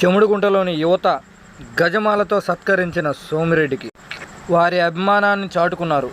చెముడుగుంటలోని యువత గజమాలతో సత్కరించిన సోమిరెడ్డికి వారి అభిమానాన్ని చాటుకున్నారు.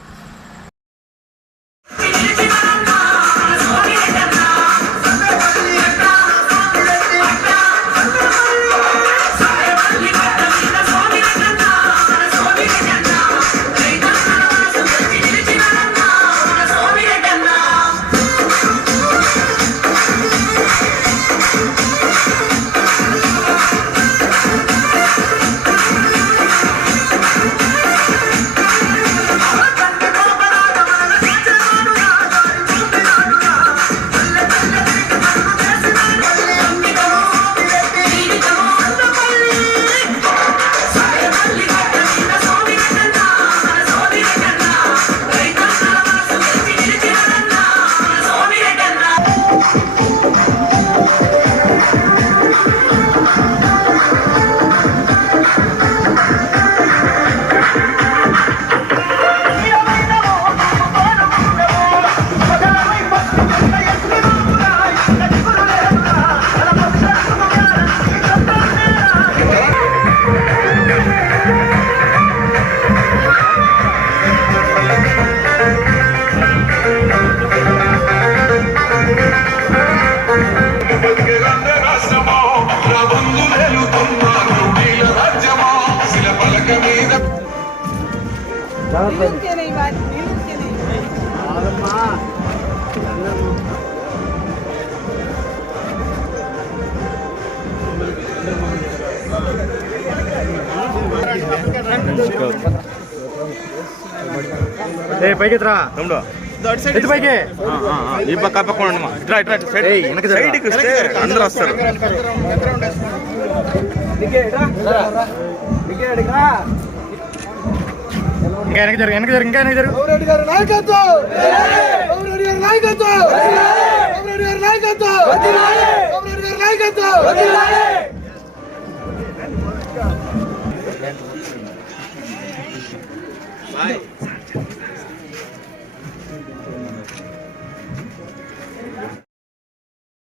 ఏ పైకి ఎత్తురా. రెండు ఎత్తు పైకి. ఈ పక్క ఆ పక్క ఉండమ్మా ఇట్లా ఇట్లా సైడ్. సైడ్కి వస్తే అందరూ వస్తారు. దిగే దిగే ఇంకా వెనక జరుగు వెనక జరుగు ఇంకా వెనక జరుగు. రెడ్డి గారి నాయకత్వం! రెడ్డి గారి నాయకత్వం! రెడ్డి గారి నాయకత్వం! రెడ్డి గారి నాయకత్వం!